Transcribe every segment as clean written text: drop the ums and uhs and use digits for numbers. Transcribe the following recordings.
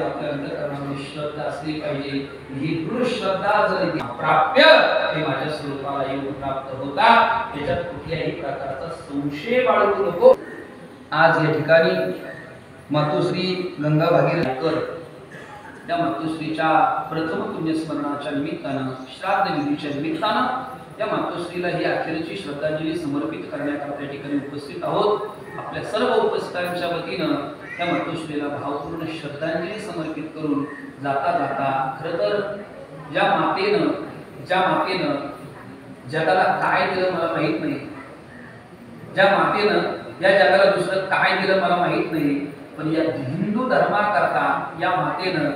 त्याच्याबद्दल आपल्या अंतःकरणामध्ये श्रद्धा असली पाहिजे. ही दृढ श्रद्धा जर प्राप्य ते माझ्या स्वरूपाला योग प्राप्त होता, त्याच्यात कुठल्याही प्रकारचा संशय बाळगू नको. आज या ठिकाणी मातोश्री गंगा भागीरथकर त्या मातोश्रीच्या प्रथम पुण्यस्मरणाच्या निमित्तानं, श्राद्ध विधीच्या निमित्तानं त्या मातोश्रीला ही अखेरची श्रद्धांजली समर्पित करण्याकरता या ठिकाणी उपस्थित आहोत. आपल्या सर्व उपस्थितांच्या वतीनं त्या मातोश्रीला भावपूर्ण श्रद्धांजली समर्पित करून जाता जाता खरं तर ज्या मातेनं जगाला काय दिलं मला माहीत नाही, ज्या मातेनं या जगाला दुसरं काय दिलं मला माहीत नाही, पण या हिंदू धर्माकरता या मातेनं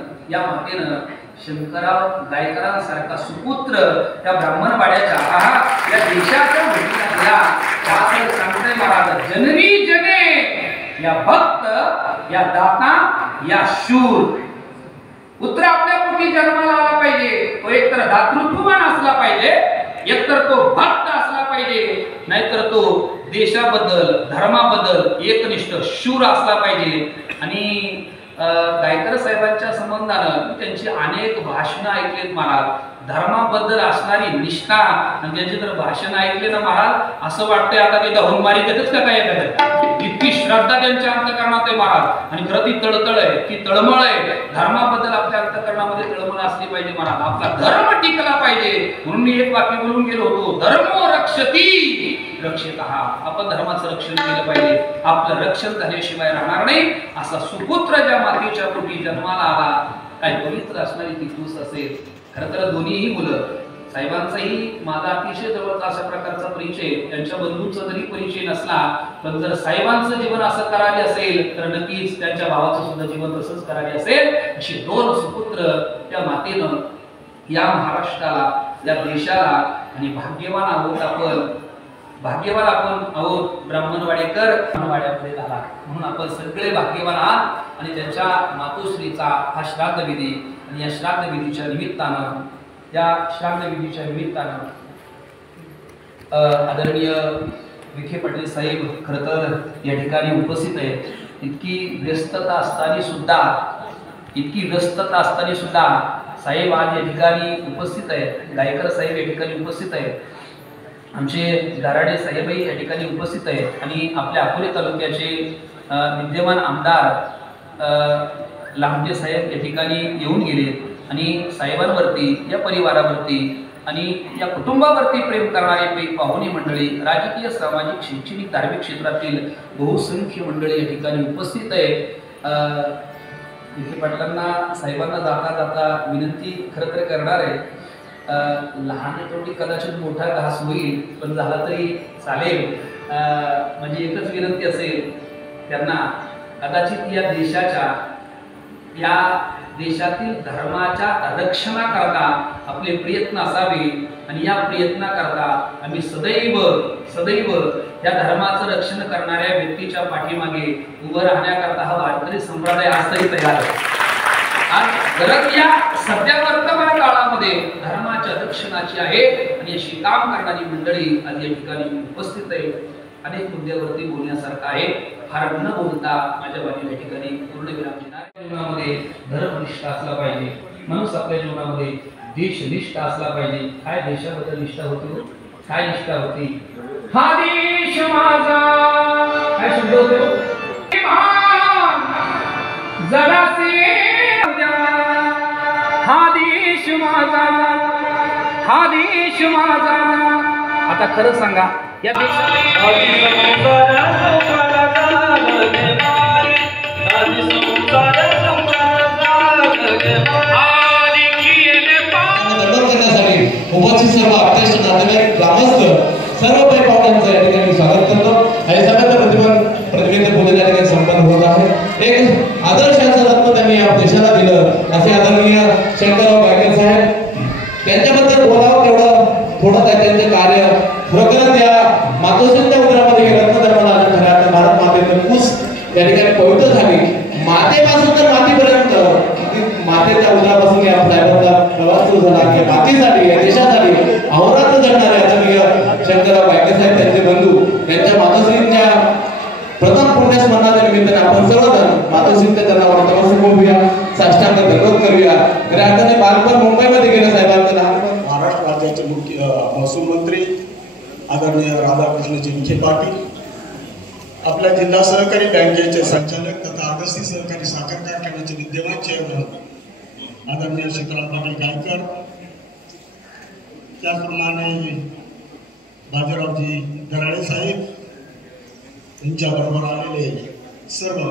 शंकरराव गायकरांसारखा सुपुत्र त्या ब्राह्मणवाड्याच्या या देशाच्या भूमीला दिला. त्यामुळे सांगताय महाराज, जननी जने या भक्त, या दाता, या शूर पुत्र आपल्या पोटी जन्माला आला पाहिजे. तो एकतर दातृत्ववान असला पाहिजे, एकतर तो भक्त असला पाहिजे, नाहीतर तो देशाबद्दल धर्माबद्दल एकनिष्ठ शूर असला पाहिजे. आणि गायकर साहेबांच्या संबंधानं त्यांची अनेक भाषणं ऐकलेत महाराज. धर्माबद्दल असणारी निष्ठा आणि त्यांची जर भाषण ऐकले ना महाराज, असं वाटतंय आता ते दहून मारी देतच का काय एखाद्या. इतकी श्रद्धा त्यांच्या अंतःकरणात आहे महाराज. आणि खरं ती तळतळ आहे, ती तळमळ आहे. धर्माबद्दल आपल्या अंतःकरणामध्ये तळमळ असली पाहिजे महाराज. आपला धर्म टिकला पाहिजे. म्हणून मी एक वाक्य बोलून गेलो होतो, धर्मो रक्षती रक्षितः. आपण धर्माचं रक्षण केलं पाहिजे. आपलं रक्षण झाल्याशिवाय राहणार नाही. असा सुपुत्र ज्या मातेच्या पोटी जन्माला आला, काय पवित्र असणारी ती तूस असेल. खरं तर दोन्हीही मुलं, साहेबांचाही माझा अतिशय जवळचा अशा प्रकारचा परिचय, त्यांच्या बंधूंचा जरी परिचय नसला, पण जर साहेबांचं जीवन असं करावे असेल तर नक्कीच त्यांच्या भावाचं सुद्धा जीवन तसंच करावे असेल. अशी दोन सुपुत्र त्या मातेनं या महाराष्ट्राला, या देशाला, आणि भाग्यवान आपण आहोत. ब्राह्मणवाडेकर ब्राह्मणवाड्यामध्ये झाला म्हणून आपण सगळे भाग्यवान आहात. आणि त्यांच्या मातोश्रीचा हा श्राद्ध विधी, आणि या श्राद्ध विधीच्या निमित्तानं आदरणीय विखे पाटील साहेब खरं तर या ठिकाणी उपस्थित आहेत. इतकी व्यस्तता असताना सुद्धा साहेब आज या ठिकाणी उपस्थित आहेत. गायकर साहेब या ठिकाणी उपस्थित आहेत. आमचे दाराडे साहेबही या ठिकाणी उपस्थित आहेत. आणि आपल्या अकोले तालुक्याचे विद्यमान आमदार लांबजे साहेब या ठिकाणी येऊन गेले. आणि साहेबांवरती, या परिवारावरती आणि या कुटुंबावरती प्रेम करणारे पाहुणे मंडळी, राजकीय, सामाजिक, शैक्षणिक, धार्मिक क्षेत्रातील बहुसंख्य मंडळी या ठिकाणी उपस्थित आहे. विखे पाटलांना, साहेबांना जाता जाता विनंती खरं तर करणार आहे. लहान तेवढी कदाचित मोठा घास होईल, पण झाला तरी चालेल. म्हणजे एकच विनंती असेल त्यांना, कदाचित या देशातील धर्माच्या रक्षणाकरता आपले प्रयत्न असावे. आणि या प्रयत्नाकरता आम्ही सदैव या धर्माचं रक्षण करणाऱ्या व्यक्तीच्या पाठीमागे उभं राहण्याकरता हा वारकरी संप्रदाय आज तरी तयार आहे. आज गरज या सध्या वर्तमान काळामध्ये धर्माच्या रक्षणाची आहे. आणि अशी काम करणारी मंडळी आज या ठिकाणी उपस्थित आहे. अनेक मुद्द्यावरती बोलण्यासारखं आहे. फार न बोलता माझ्या बाजूला या ठिकाणी पूर्णविराम देणार. जीवनामध्ये धर्मनिष्ठा असला पाहिजे. माणूस आपल्या जीवनामध्ये देशनिष्ठा असला पाहिजे. काय देशाबद्दल निष्ठा होती, काय निष्ठा होती? हा देश माझा, काय शब्द होतो? जरासे हा देश माझा, हा देश माझा. आता खरं सांगा, या उपस्थित सर्व आपल्या नातेवाईक, ग्रामस्थ, सर्व पाहुण्यांचं या ठिकाणी स्वागत करतो. आणि सगळ्यांच्या प्रतिमेचे पूजन या ठिकाणी संपन्न होत आहे. एक आदर्शाचं रत्न त्यांनी या देशाला दिलं असे आदरणीय शंकरराव गायकर साहेब, त्यांच्याबद्दल बोलावं तेवढं थोडं त्यांचे कार्य. खरोखरच या मातोश्रीच्या उदरामध्ये रत्न जन्माला खऱ्या भारत मातेचं कूस या ठिकाणी पवित्र झाली. मातेपासून तर मातीपर्यंत, मातेच्या उदरापासून या साहेबांचा प्रवास सुरू झाला की मातीसाठी, या देशासाठी अहोरात्र जगणारे आदरणीय शंकरराव गायकर साहेब, त्यांचे बंधू, त्यांच्या मातोश्रींच्या प्रथम पुण्यस्मरणाच्या निमित्ताने आपण सर्वजण मातोश्रींच्या चरणावर नमस्कार करूया. साष्टांग दंडवत करूया. खऱ्या अर्थाने बालपण मुंबईमध्ये गेलं साहेबांचं लहानपण. महाराष्ट्र राज्याचे मुख्य महसूल मंत्री आदरणीय राधाकृष्णजी विखे पाटील, आपल्या जिल्हा सहकारी बँकेचे संचालक तथा अगस्ती सहकारी साखर कारखान्याचे विद्यमान चेअरमन आदरणीय शीतराम पाटील गायकर, त्याचप्रमाणे बाजीरावजी दराडे साहेब, यांच्याबरोबर आलेले सर्व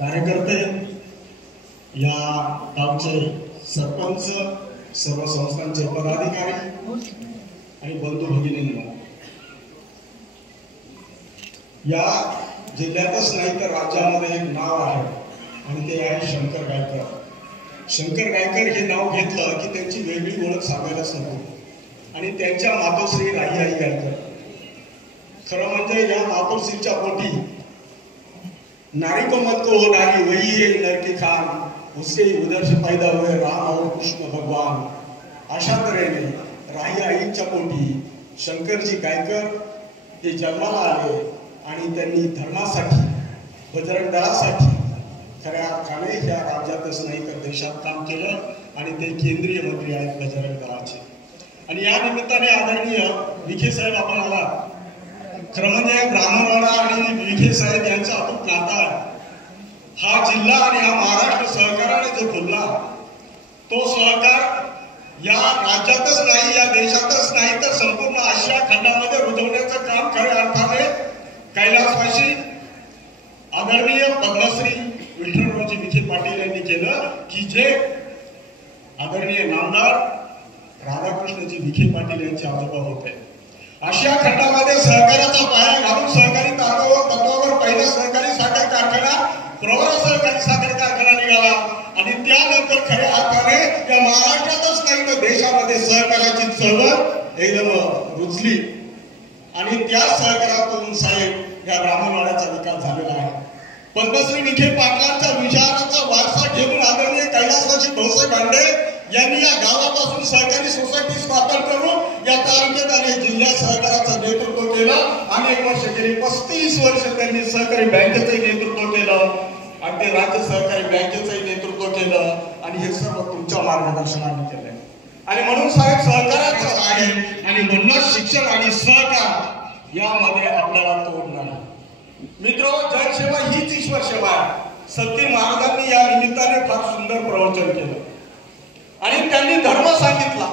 कार्यकर्ते, या गावचे सरपंच, सर्व संस्थांचे पदाधिकारी आणि बंधू भगिनींनो, या जिल्ह्यातच नाही तर राज्यामध्ये एक नाव आहे आणि ते आहे शंकर गायकर. शंकर गायकर हे नाव घेतलं की त्यांची वेगळी ओळख सांगायलाच नको. आणि त्यांच्या मातोश्री राही आई गायकर, खरं म्हणजे या मातोश्रीच्या पोटी नारी को मत को हो नारी वही है लड़के खान, उसके उधर से पैदा हुए राम और कृष्ण भगवान. अशा तऱ्हेने राही आईच्या पोटी शंकरजी गायकर हे जन्माला आले आणि त्यांनी धर्मासाठी, बजरंग दलासाठी खऱ्या अर्थाने ह्या राज्यातच नाही तर देशात काम केलं आणि ते केंद्रीय मंत्री आहेत बजरंग दलाचे. आणि या निमित्ताने आदरणीय विखे साहेब आपण आला. खरं म्हणजे ब्राह्मणवाडा आणि विखे साहेब यांचा अतूट नाता आहे. हा जिल्हा आणि हा महाराष्ट्र सहकाराने जो खुलला, तो सहकार या राज्यातच नाही, या देशातच नाही तर संपूर्ण आशिया खंडामध्ये रुजवण्याचं काम खऱ्या अर्थाने कैलासवासी आदरणीय पद्मश्री विठ्ठलरावजी विखे पाटील यांनी केलं, की जे आदरणीय नामदार राधाकृष्णजी विखे पाटील यांचे आजोबा होते. आशिया खंडामध्ये सहकार्याचा पाया घालून सहकारी तत्वावर पहिला सहकारी साखर कारखाना प्रवरा सहकारी साखर कारखाना निघाला आणि त्यानंतर खऱ्या अर्थाने या महाराष्ट्रातच नाही तर देशामध्ये सहकाराची चळवळ एकदम रुजली आणि त्या सहकारातून साहेब या ब्राह्मणवाड्याचा विकास झालेला आहे. पद्मश्री विखे पाटलांच्या विचारांचा वारसा घेऊन आदरणीय कैलासवासी भाऊसाहेब भांडे यांनी या गावापासून सहकारी सोसायटी स्थापन करून या तालुक्यात आणि जिल्ह्यात सहकाराचं नेतृत्व केलं. अनेक वर्ष गेली, 35 वर्ष त्यांनी सहकारी बँकेचंही नेतृत्व केलं, अगदी राज्य सहकारी बँकेचंही नेतृत्व केलं आणि हे सर्व तुमच्या मार्गदर्शनाने केलंय. आणि म्हणून साहेब सहकाराचं आहे आणि म्हणूनच शिक्षण आणि सहकार यामध्ये आपल्याला तोड नाही. मित्र, जनसेवा हीच ईश्वर सेवा आहे. सत्य महाराजांनी या निमित्ताने फार सुंदर प्रवचन केलं आणि त्यांनी धर्म सांगितला,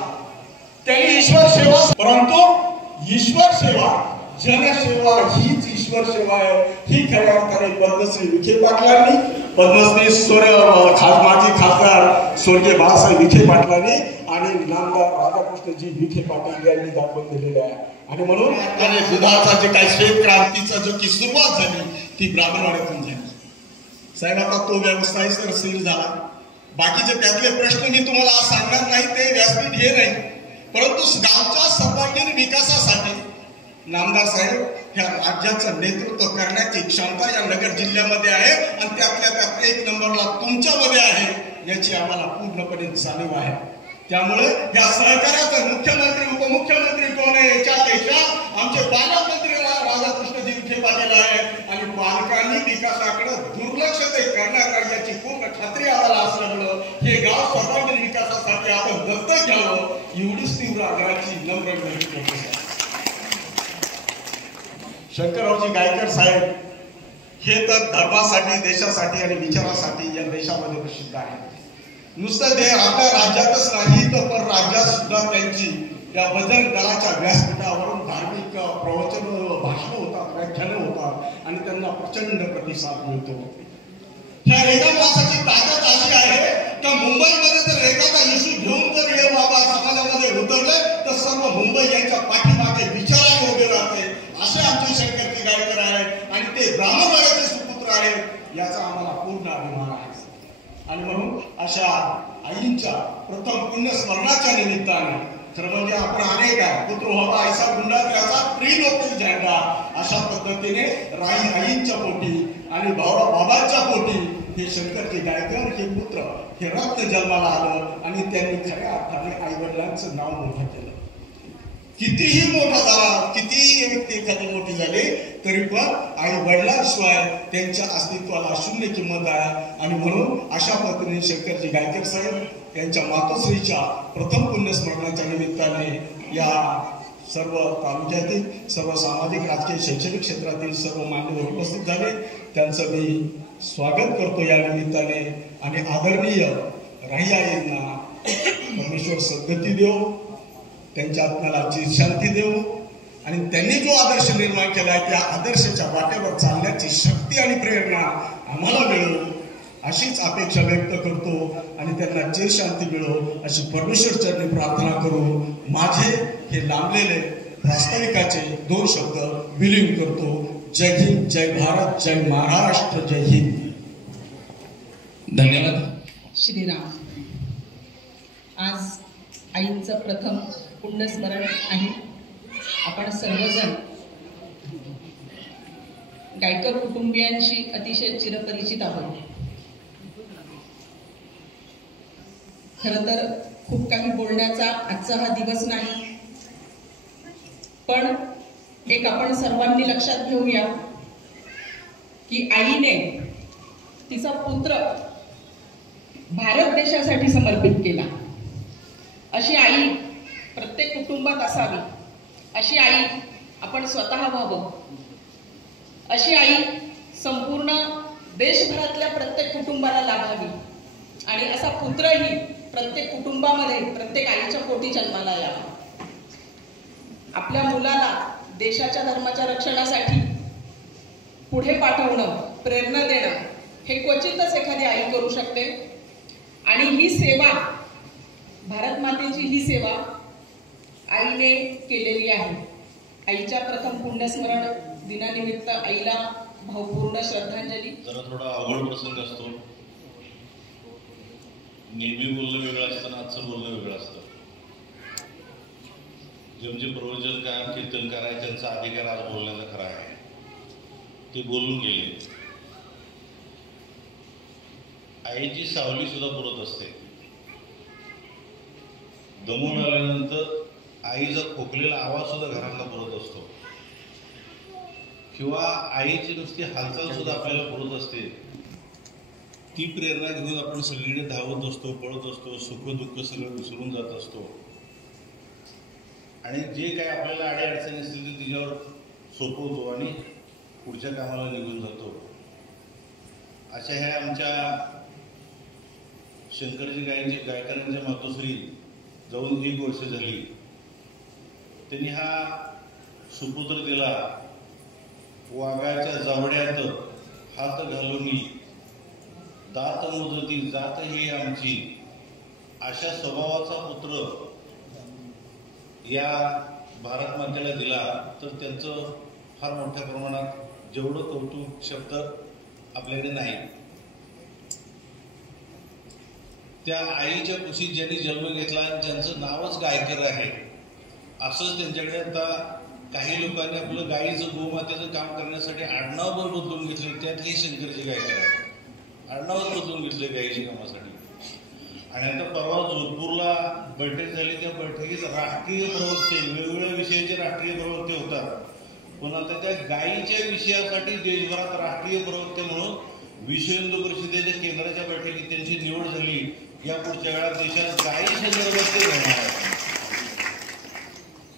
त्यांनी ईश्वर सेवा, परंतु ईश्वर सेवा, जनसेवा हीच ईश्वर सेवा आहे. ही खऱ्या अर्थाने पद्मश्री विखे पाटलांनी, पद्मश्री माजी खासदार स्वर्गीय बाळासाहेब विखे पाटलांनी आणि नामदार राधाकृष्णजी विखे पाटील यांनी दाखवून दिलेले आहे. आणि म्हणून दुधाचा जे काही श्वेत क्रांतीचा जो की सुरुवात झाली ती ब्राह्मणवाड्यातून झाली. साहेब आता तो व्यवसाय सर सील झाला. बाकीचे त्यातले प्रश्न मी तुम्हाला आज सांगणार नाही, ते व्यासपीठ हे नाही, परंतु गावच्या सर्वांगीण विकासासाठी नामदार साहेब ह्या राज्याचं नेतृत्व करण्याची क्षमता या नगर जिल्ह्यामध्ये आहे आणि त्यातल्या त्यात 1 नंबरला तुमच्यामध्ये आहे, याची आम्हाला पूर्णपणे जाणीव आहे. त्यामुळे या सहकार्याचा मुख्यमंत्री उपमुख्यमंत्री कोण आहे याच्यापेक्षा आमचे पालकमंत्री राधाकृष्णजी विखे पाटील आहे आणि पालकांनी विकासाकडे दुर्लक्ष ते करणार याची पूर्ण खात्री आम्हाला असल्यामुळं हे गाव सर्वांगीण विकासासाठी आपण दत्तक घ्यावं एवढीच तीव्र आग्रहाची नम्र विनंती करतो. शंकररावजी गायकर साहेब हे तर धर्मासाठी, देशासाठी आणि विचारासाठी या देशामध्ये प्रसिद्ध आहे. नुसतं ते आपल्या राज्यातच नाही तर परराज्यात सुद्धा त्यांची या बजरंग दलाच्या व्यासपीठावरून धार्मिक प्रवचन, भाषण होतात, व्याख्यानं होतात आणि त्यांना प्रचंड प्रतिसाद मिळतो. ह्या रेगावासाची ताकद अशी आहे का मुंबईमध्ये जर एखादा इशू घेऊन जर हे बाबा समाजामध्ये उतरले तर सर्व मुंबई यांच्या पाठीमागे विचाराने उभे राहते. असे आमचे शंकरजी गायकर आहेत आणि ते ब्राह्मणवाड्याचे सुपुत्र आहेत, याचा आम्हाला पूर्ण अभिमान आहे. आणि म्हणून अशा आईंच्या प्रथम पुण्यस्मरणाच्या निमित्ताने खरं म्हणजे आपण अनेक आहे, पुत्र व्हावा ऐसा गुंडा त्याचा त्रिलोकी झेंडा, अशा पद्धतीने राई आईंच्या पोटी आणि भाऊराव बाबांच्या पोटी हे शंकरजी गायकर हे पुत्र हे रक्त जन्माला आलं आणि त्यांनी खऱ्या अर्थाने आई वडिलांचं नाव मोठं केलं. कितीही मोठा झाला, कितीही व्यक्ती एखादी मोठी झाली झाले तरी पण आई वडिलांशिवाय त्यांच्या अस्तित्वाला शून्य किंमत आहे. आणि म्हणून अशा पद्धतीने शंकरजी गायकर साहेब यांच्या मातोश्रीच्या प्रथम पुण्यस्मरणाच्या निमित्ताने या सर्व तालुक्यातील सर्व सामाजिक राजकीय शैक्षणिक क्षेत्रातील सर्व मान्यवर उपस्थित झाले. त्यांचं मी स्वागत करतो या निमित्ताने. आणि आदरणीय राहिया यांना परमेश्वर सद्गती देव, त्यांच्या आत्म्याला चिरशांती देव. आणि त्यांनी जो आदर्श निर्माण केला आहे त्या आदर्शाच्या वाटेवर चालण्याची शक्ती आणि प्रेरणा आम्हाला मिळो अशीच अपेक्षा व्यक्त करतो. आणि त्यांना चिरशांती मिळो अशी परमेश्वर चरणी प्रार्थना करू. माझे हे लांबलेले प्रास्ताविकाचे 2 शब्द विलीन करतो. जय हिंद, जय भारत, जय महाराष्ट्र, जय हिंद. धन्यवाद. श्रीराम. आज आईंचं प्रथम पुण्यस्मरण आहे. आपण सर्वजण गायकर कुटुंबियांशी अतिशय चिरपरिचित आहोत. खरं तर खूप काही बोलण्याचा आजचा हा दिवस नाही, पण एक आपण सर्वांनी लक्षात घेऊया की आईने तिचा पुत्र भारत देशासाठी समर्पित केला. अशी आई प्रत्येक कुटुंबात असावी, अशी आई आपण स्वतः व्हावं, अशी आई संपूर्ण देशभरातल्या प्रत्येक कुटुंबाला लाभावी. आणि असा पुत्रही प्रत्येक कुटुंबामध्ये प्रत्येक आईच्या पोटी जन्माला यावा. आपल्या मुलाला देशाच्या धर्माच्या रक्षणासाठी पुढे पाठवणं, प्रेरणा देणं हे क्वचितच एखादी आई करू शकते. आणि ही सेवा, भारत मातेची ही सेवा आईने केलेली आहे. आईच्या प्रथम पुण्यस्मरण दिनानिमित्त आईला भावपूर्ण श्रद्धांजली. जरा थोडा अवघड प्रसंग असतो. नेहमी बोलणं वेगळं असतं, आजचं बोलणं वेगळं असतं. जे प्रवचनकार कीर्तनकार आहे त्यांचा अधिकार आज बोलण्याचा खरा आहे. ते बोलून गेले. आईची सावली सुद्धा पुरत असते. दमून आल्यानंतर आईचा खोकलेला आवाज सुद्धा घरातला पुरत असतो. किंवा आईची नुसती हालचाल सुद्धा आपल्याला पुरत असते. ती प्रेरणा घेऊन आपण सगळीकडे धावत असतो, पळत असतो, सुख दुःख सगळं विसरून जात असतो. आणि जे काही आपल्याला अडीअडचणी असतील ते तिच्यावर सोपवतो आणि पुढच्या कामाला निघून जातो. अशा ह्या आमच्या शंकरजी गायकरांच्या मातोश्री जाऊन 1 वर्ष झाली. त्यांनी हा सुपुत्र दिला. वाघाच्या जवड्यात हात घालून दात मुदती जात ही आमची, अशा स्वभावाचा पुत्र या भारत मातेला दिला. तर त्यांचं फार मोठ्या प्रमाणात जेवढं कौतुक शब्द आपल्याकडे नाही. त्या आईच्या कुशीत ज्यांनी जन्म घेतला, ज्यांचं नावच गायकर आहे, असंच त्यांच्याकडे आता काही लोकांनी आपलं गाईचं गोमातेचं काम करण्यासाठी आडनाव पण बदलून घेतले. त्यातली शंकरजी गायकर आहे. आडनावच बदलून घेतले गाईच्या कामासाठी. आणि आता परवा जोधपूरला बैठक झाली. त्या बैठकीत राष्ट्रीय प्रवक्ते, वेगवेगळ्या विषयाचे राष्ट्रीय प्रवक्ते होतात. पण आता त्या गाईच्या विषयासाठी देशभरात राष्ट्रीय प्रवक्ते म्हणून विश्व हिंदू परिषदेच्या केंद्राच्या बैठकीत त्यांची निवड झाली. या पुढच्या काळात देशात गाई संदर्भात ते राहणार आहे.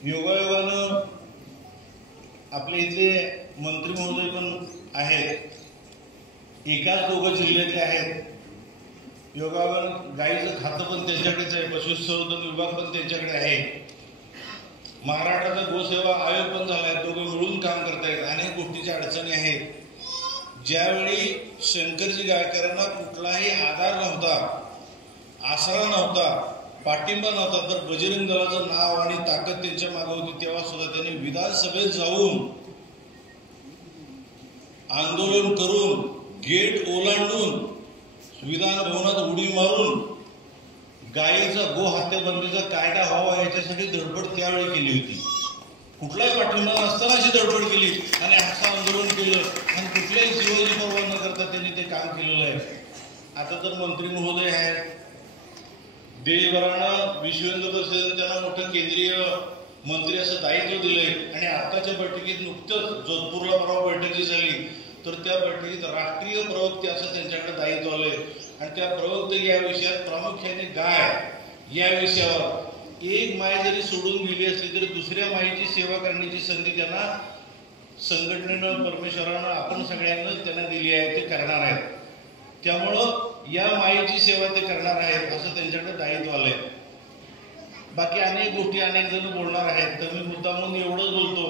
योगायोगानं आपल्या इथले मंत्री महोदय पण आहेत. एकाच 2 जिल्ह्यातले आहेत. योगायोगानं गाईचं खातं पण त्यांच्याकडेच आहे. पशुसंवर्धन विभाग पण त्यांच्याकडे आहे. महाराष्ट्राचा गोसेवा आयोग पण झाला आहे. दोघं मिळून काम करतायत. अनेक गोष्टीच्या अडचणी आहेत. ज्यावेळी शंकरजी गायकरांना कुठलाही आधार नव्हता, आसरा नव्हता, पाठिंबा नव्हता, तर बजरंग दलाचं नाव आणि ताकद त्यांच्या मागे होती. तेव्हा सुद्धा त्यांनी विधानसभेत जाऊन आंदोलन करून, गेट ओलांडून, विधान भवनात उडी मारून गायीचा गो हत्याबंदीचा कायदा व्हावा याच्यासाठी धडपड त्यावेळी केली होती. कुठलाही पाठिंबा नसताना अशी धडपड केली आणि असं आंदोलन केलं आणि कुठल्याही जीवाची पर्वा न करता त्यांनी ते काम केलेलं आहे. आता तर मंत्री महोदय आहेत. देशभरानं विश्व हिंदू परिषदेनं त्यांना मोठं केंद्रीय मंत्री असं दायित्व दिलंय आणि आताच्या बैठकीत नुकतंच जोधपूरला परवा बैठक जी झाली तर त्या बैठकीत राष्ट्रीय प्रवक्ते असं त्यांच्याकडे दायित्व आलंय आणि त्या प्रवक्ते या विषयात प्रामुख्याने गाय या विषयावर एक माय जरी सोडून गेली असली तरी दुसऱ्या मायेची सेवा करण्याची संधी त्यांना संघटनेनं परमेश्वरानं आपण सगळ्यांना त्यांना दिली आहे ते करणार आहेत. त्यामुळं या मायेची सेवा ते करणार आहेत असं त्यांच्याकडे दायित्व आलंय. बाकी अनेक गोष्टी अनेक जण बोलणार आहेत तर मी मुद्दामून एवढंच बोलतो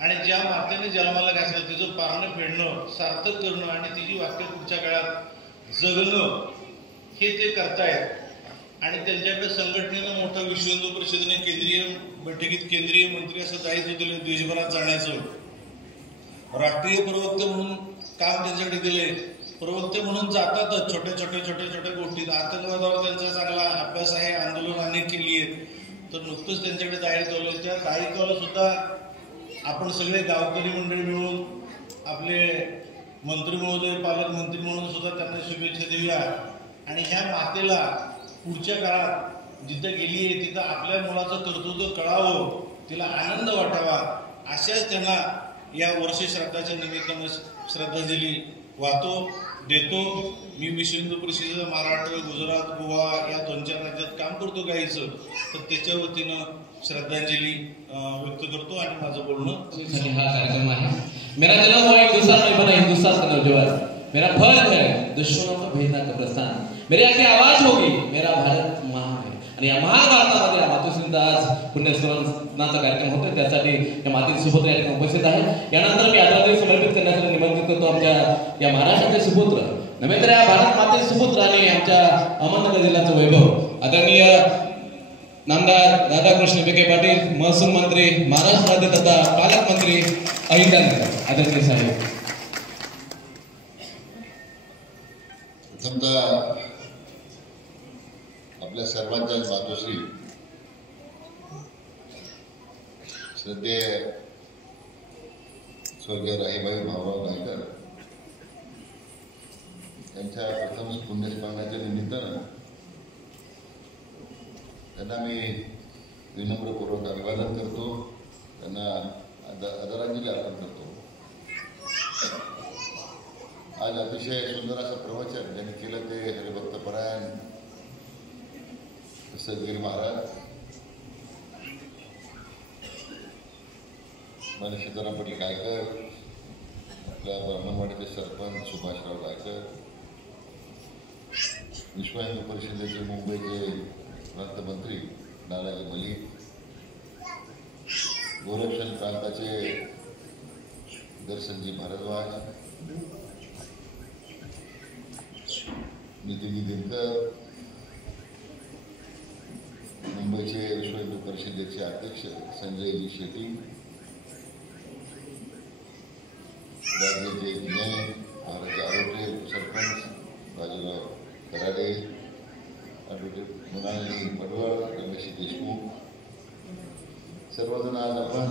आणि ज्या मातेने जन्माला घातलं तिचं पारणं फेडणं सार्थक करणं आणि तिची वाक्य पुढच्या काळात जगणं हे ते करतायत आणि त्यांच्याकडे संघटनेनं मोठं विश्व हिंदू परिषदेने केंद्रीय बैठकीत केंद्रीय मंत्री असं दायित्व दिलं देशभरात जाण्याचं. राष्ट्रीय प्रवक्ते म्हणून काम त्यांच्याकडे दिले. प्रवक्ते म्हणून जातातच छोट्या गोष्टीत. आतंकवादावर त्यांचा चांगला अभ्यास आहे, आंदोलन अनेक केली आहेत. तर नुकतंच त्यांच्याकडे दायित्व आलं. त्या दायित्वाला सुद्धा आपण सगळे गावकरी मंडळी मिळून आपले मंत्री महोदय पालकमंत्री म्हणून सुद्धा त्यांना शुभेच्छा देऊया आणि ह्या मातेला पुढच्या काळात जिथं गेली आहे तिथं आपल्या मुलाचं कर्तृत्व कळावं, तिला आनंद वाटावा अशाच त्यांना या वर्ष श्राद्धाच्या निमित्तानं श्रद्धांजली वाहतो देतो. मी विश्व हिंदू परिषदेचं महाराष्ट्र गुजरात गोवा या 2-4 राज्यात काम करतो गाईचं तर त्याच्या वतीनं श्रद्धांजली व्यक्त करतो आणि माझं बोलणं हा कार्यक्रम आहे. मेरा जन्म हुआ हिंदुस्तान में, बना हिंदुस्तान का नौजवान. मेरा फर्ज है दुश्मनों को भेजना कब्रिस्तान. मेरी आखिरी आवाज होगी मेरा भारत महान है. आणि या महान भारतामध्ये मातोश्रींचा आज पुण्यस्मरणाचा कार्यक्रम होतोय त्यासाठी या मातेची सुपुत्र या ठिकाणी उपस्थित आहे. यानंतर मी आदरांजली समर्पित करण्यासाठी निमंत्रित करतो आमच्या या महाराष्ट्राचे सुपुत्र नव्हे तर या भारत मातेचे सुपुत्र आणि आमच्या अहमदनगर जिल्ह्याचं वैभव आदरणीय नामदार राधाकृष्ण विखे पाटील महसूल मंत्री महाराष्ट्र राज्य तथा पालकमंत्री अहिल्यानगर आदरणीय साहेब. प्रथमतः आपल्या सर्वांच्या मातोश्री श्रद्धेय स्वर्गीय राहीबाई भाऊराव गायकर त्यांच्या प्रथम पुण्यस्मरणाच्या निमित्तानं त्यांना मी विनम्रपूर्वक अभिवादन करतो, त्यांना आदरांजली अर्पण करतो. आज अतिशय सुंदर असं प्रवचन ज्यांनी केलं ते हरिभक्तपरायण सदगीर महाराज मान्य सीताराम पाटील गायकर, आपल्या ब्राह्मणवाडीचे सरपंच सुभाषराव गायकर, विश्व हिंदू परिषदेचे मुंबईचे प्रांतमंत्री नारायण मलिक, गोरक्षण प्रांताचे दर्शनजी भारद्वाज, नितीनजी दिनकर, मुंबईचे विश्व हिंदू परिषदेचे अध्यक्ष संजयजी शेट्टी, राज्याचे न्याय महाराज आरोग्य सरपंच राजूराव कराडे, ॲडव्होकेट मृणालिनी पडवळ, रमेश देशमुख, सर्वजण आज आपण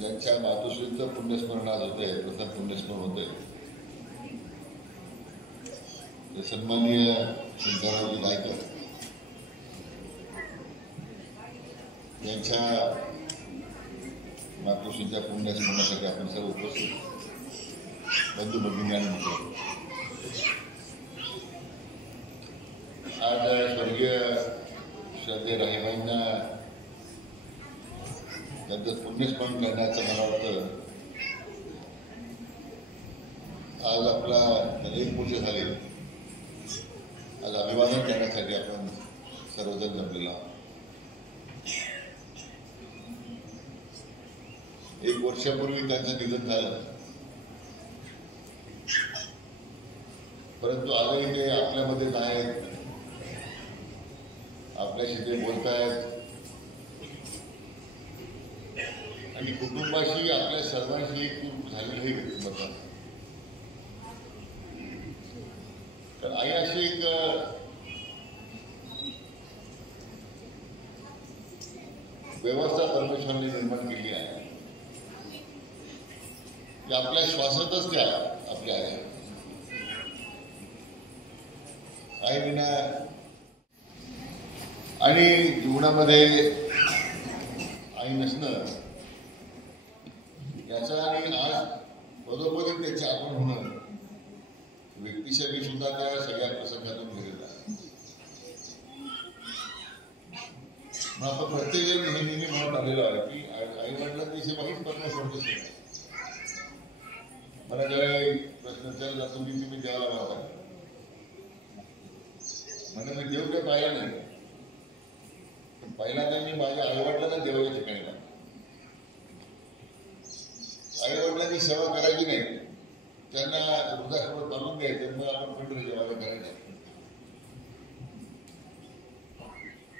ज्यांच्या मातोश्रीचं पुण्यस्मरण आज होते, प्रथम पुण्यस्मरण होते, ते सन्माननीय शंकररावजी गायकर यांच्या मातोश्रीच्या पुण्यस्मरणासाठी आपण सर्व उपस्थित बंधू भगिनी आणि मित्र. आज स्वर्गीय श्रद्धेय राहीबाईंना त्यांचं पुण्यस्मरण करण्याचं मला वाटतं आज आपला 1 वर्ष झाले. आज अभिवादन करण्यासाठी आपण सर्वजण जमलेला आहोत. 1 वर्षापूर्वी त्यांचं निधन झालं, परंतु आजही ते आपल्यामध्येच आहेत, आपल्याशी ते बोलतायत आणि कुटुंबाशी आपल्या सर्वांशी खूप झालेलं व्यक्तिमत्व. तर आई अशी एक व्यवस्था परमेश्वराने निर्माण केली आहे की आपल्या श्वासातच त्या आपल्या आई विना आणि जीवनामध्ये आई नसणं याचा आणि आज पदोपदी त्याची आठवण होणं व्यक्तिशः मी सुद्धा त्या सगळ्या प्रसंगातून गेलेला आहे. मग आपण प्रत्येक जण हे नेहमी म्हणत आलेलो आहे की आई वडिलांविषयी माहीत पत्र सोडते. मला ज्यावेळी प्रश्न विचारला जातो की तुम्ही देवाला मानता, म्हणजे मी देव काही पाहिला नाही, पण पहिल्यांदा मी माझ्या आईवडिलांना देवाच्या ठिकाणी मानतो. आईवडिलांची सेवा करायची नाही, त्यांना वृद्धाश्रमात बांधून द्यायचं, मग आपण पंढरी जेवायला करायचं,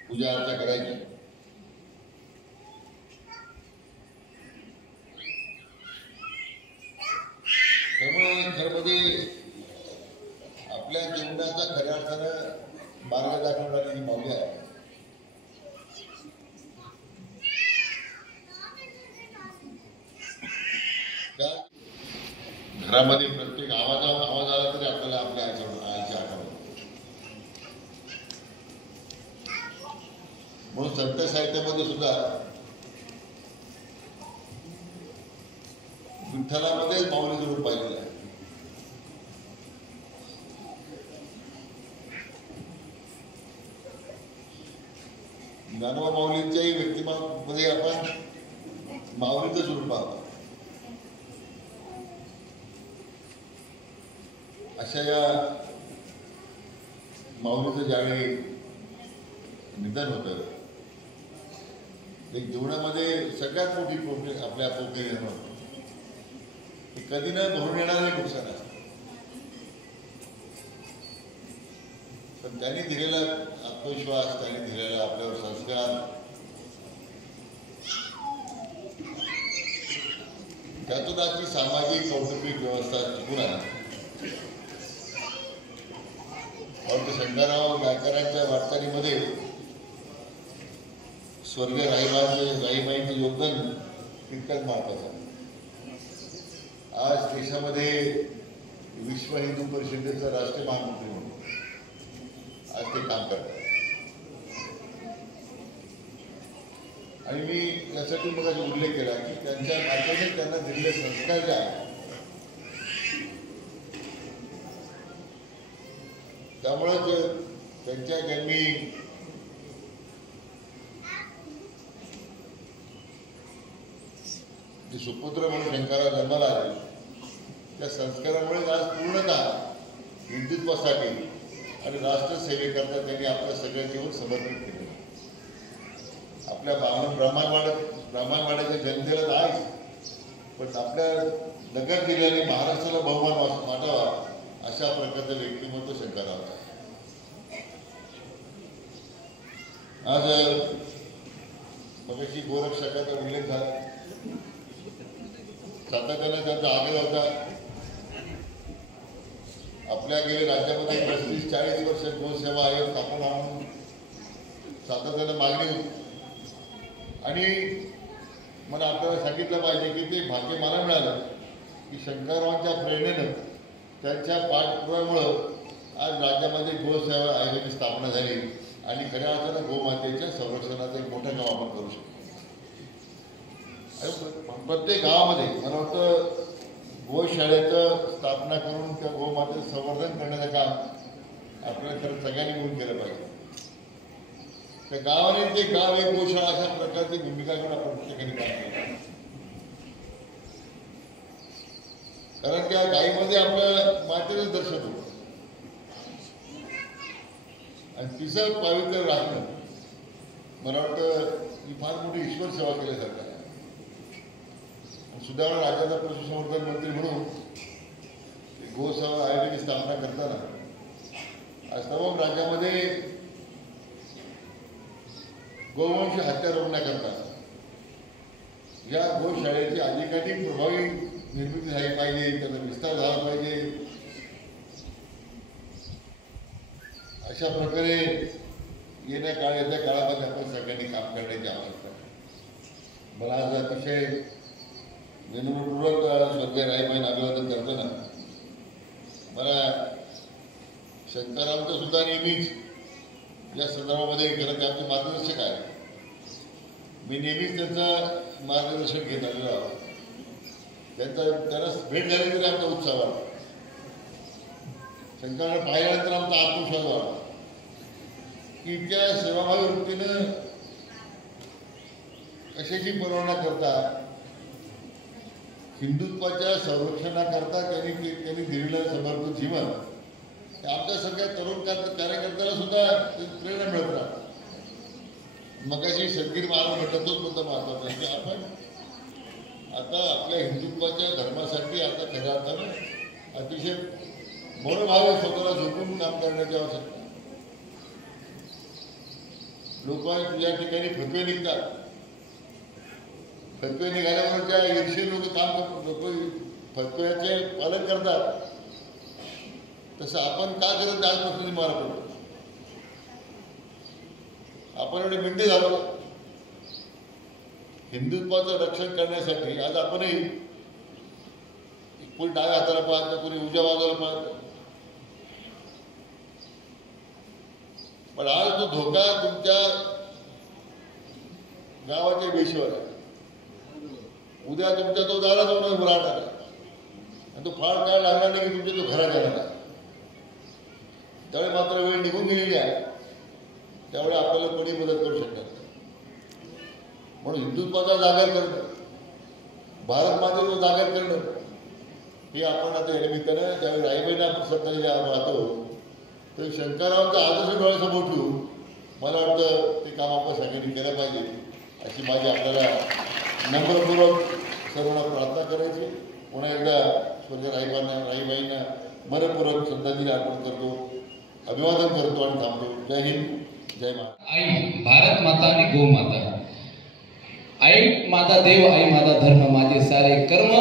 पूजा अर्चा करायची. त्यामुळे खरंमध्ये आपल्या जीवनाचा खऱ्या अर्थानं मार्ग दाखवणारी ही माऊली आहे. त्या घरामध्ये प्रत्येक आवाज आला तरी आपल्याला आपल्या आईची आठवण. म्हणून संत साहित्यामध्ये सुद्धा विठ्ठलामध्येच माऊलीचं रूप पाहिलेलं आहे. ज्ञानोबा माऊलींच्याही व्यक्तिमत्वामध्ये आपण माऊलीचंच रूप पाहतो. अशा या माऊलीचं ज्यावेळी निधन होतं, एक जीवनामध्ये सगळ्यात मोठी प्रॉब्लेम आपल्या पोटे निर्माण होतं. कधी न भरून येणारं नुकसान असतं, पण त्यांनी दिलेला आत्मविश्वास, त्यांनी दिलेला आपल्यावर संस्कार, त्यातून आजची सामाजिक कौटुंबिक व्यवस्था टिकून आहे. डॉक्टर शंकरराव गायकरांच्या वाटचालीमध्ये स्वर्गीय राहीबाईंचं योगदान तितकंच महत्वाचं आहे. आज देशामध्ये विश्व हिंदू परिषदेचा राष्ट्रीय महामंत्री म्हणून आज ते काम करतात. आणि मी यासाठी मग उल्लेख केला की त्यांच्या नात्याने त्यांना दिलेले संस्कार जे आहेत, त्यामुळेच त्यांच्या जन्मी जे सुपुत्र म्हणून शंकरराव जन्माला आले, त्या संस्कारामुळेच आज पूर्णतः हिंदुत्वासाठी आणि राष्ट्रसेवेकरता त्यांनी आपलं सगळं जीवन समर्पित केलं. आपल्या ब्राह्मणवाड्याच्या जनतेला तर आहेच, पण आपल्या नगर जिल्ह्याने महाराष्ट्राला बहुमान वाटावा अशा प्रकारचं व्यक्तिमत्व शंकरराव आहे. आज मगाशी गोरक्षकाचा उल्लेख झाला, सातत्याने त्यांचा आग्रह होता. आपल्या गेले राज्यामध्ये 35-40 वर्ष गोसेवा आयोग स्थापन म्हणून सातत्याने मागणी होती. आणि मला आपल्याला सांगितलं पाहिजे की ते भाग्य मला मिळालं की शंकररावांच्या प्रेरणेनं, त्यांच्या पाठपुराव्यामुळं आज राज्यामध्ये गोसेवा आयोगाची स्थापना झाली आणि खऱ्या अर्थानं गोमातेच्या संरक्षणाचं एक मोठं काम आपण करू शकतो. आणि प्रत्येक गावामध्ये मला वाटतं गोशाळेचं स्थापना करून त्या गोमातेचं संवर्धन करण्याचं काम आपल्याला खरं सगळ्यांनी मिळून केलं पाहिजे. त्या गावाने ते गाव एक गोशाळा अशा प्रकारची भूमिका घेऊन आपण प्रत्येकाने काम केलं. कारण त्या गायीमध्ये आपल्या मातेचं दर्शन होतं आणि तिचं पावित्र्य राखणं मला वाटतं ही फार मोठी ईश्वर सेवा केल्यासारखं आहे. सुधारणा राज्याचा पशुसंवर्धन मंत्री म्हणून गोसेवा आयोगाची स्थापना करताना आज तमाम राज्यामध्ये गोवंश हत्या रोखण्याकरता या गोशाळेची अधिकाधिक प्रभावी निर्मिती झाली पाहिजे, त्याचा विस्तार झाला पाहिजे. अशा प्रकारे येत्या काळामध्ये आपण सगळ्यांनी काम करण्याची आवश्यकता आहे. मला आज अतिशय विनम्रपूर्वक स्वर्गीय राहीबाईंना अभिवादन करताना मला शंकररावांचं सुद्धा नेहमीच या संदर्भामध्ये खरं ते आमचे मार्गदर्शक आहे. मी नेहमीच त्यांचं मार्गदर्शन घेत आलेलो आहोत. त्यांना भेट झाली तरी आमचा उत्साह वाढला, शंकरकडे पाहिल्यानंतर आमचा आत्मविश्वास वाढला की इतक्या सेवाभावी वृत्तीनं कशाची पर्वा न करता हिंदुत्वाच्या संरक्षणाकरता त्यांनी दिलेलं समर्पित जीवन आमच्या सगळ्या तरुण कार्यकर्त्याला सुद्धा प्रेरणा मिळत राहतात. मगाशी संगीत महाराज म्हटलं तोच मुद्दा महत्वाचा आहे की आपण आता आपल्या हिंदुत्वाच्या धर्मासाठी आता खऱ्या अर्थानं अतिशय मनोभावे स्वतःला झोपून काम करण्याची आवश्यकता. लोक या ठिकाणी फतवे निघतात, फतवे निघाल्यावर ज्या ईर्षे लोक काम लोक फतव्याचे पालन करतात तसं आपण का करत आजपासून मारा पडतो. आपण एवढे मिंडे झालो हिंदुत्वाचं रक्षण करण्यासाठी. आज आपणही कोणी डाव्या हाताला पाहतं, कोणी उजव्या बाजूला पाहतं, पण आज तो धोका तुमच्या गावाच्या वेशीवर आहे. उद्या तुमच्या तो दारा जाऊन उभं राहणार आहे आणि तो फार काळ लागणार नाही की तुमच्या तो घरात येणार आहे. त्यावेळी मात्र वेळ निघून गेलेली आहे, त्यावेळी आपल्याला कोणी मदत करू शकत नाही. म्हणून हिंदुत्वाचा जागर करणं, भारत मातेचा जागर करणं हे आपण आता या निमित्तानं ज्यावेळी राईबाईंना आपण श्रद्धांजली वाहतो तर शंकररावांचा आदर्श डोळ्यासमोर ठेवून मला वाटतं ते काम आपण सगळ्यांनी केलं पाहिजे अशी माझी आपल्याला नम्रपूर्वक सर्वांना प्रार्थना करायची. पुन्हा एकदा स्वर्गीय राईबाईंना मनपूर्वक श्रद्धांजली अर्पण करतो, अभिवादन करतो आणि थांबतो. जय हिंद, जय महाराज. आई भारत माता आणि गो माता. आई माझा देव, आई माझा धर्म, माझे सारे कर्म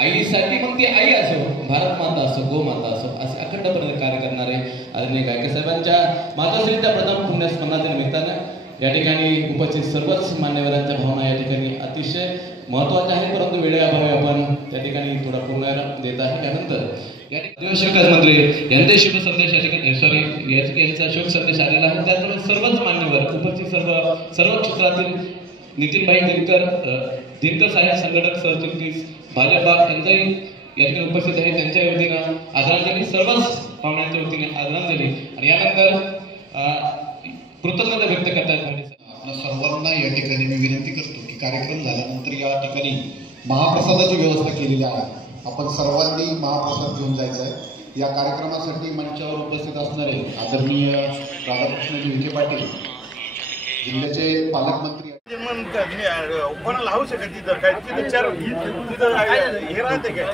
आईसाठी. मग ती आई असो, भारत माता असो, गो माता असो, असे अखंडपणे कार्य करणारे आदरणीय गायके साहेबांच्या मातोश्रीच्या प्रथम पुण्यस्मरणाच्या निमित्तानं या ठिकाणी उपस्थित सर्वच मान्यवरांच्या भावना या ठिकाणी अतिशय महत्त्वाच्या आहेत, परंतु वेळेअभावी आपण त्या ठिकाणी थोडा पूर्ण देत आहे. यानंतर या ठिकाणी विकास मंत्री यांचे शुभ संदेश या ठिकाणी यांचा शोक संदेश आलेला आहे. त्याचप्रमाणे सर्वच मान्यवर उपस्थित सर्व क्षेत्रातील नितीनभाई दिनकर साहेब संघटक सरचिटणीस भाजपा यांचाही या ठिकाणी उपस्थित आहे. त्यांच्या वतीनं आदरांजली, सर्वच पाहुण्यांच्या वतीने आदरांजली. आणि यानंतर कृतज्ञता व्यक्त करतात आपल्या सर्वांना या ठिकाणी मी विनंती करतो की कार्यक्रम झाल्यानंतर या ठिकाणी महाप्रसादाची व्यवस्था केलेली आहे. आपण सर्वांनी महाप्रसाद घेऊन जायचा आहे. या कार्यक्रमासाठी मंचावर उपस्थित असणारे आदरणीय राधाकृष्णजी विखे पाटील जिल्ह्याचे पालकमंत्री कोणाला लावू शकत तिथं काय तिथं चार तिथं हे राहते काय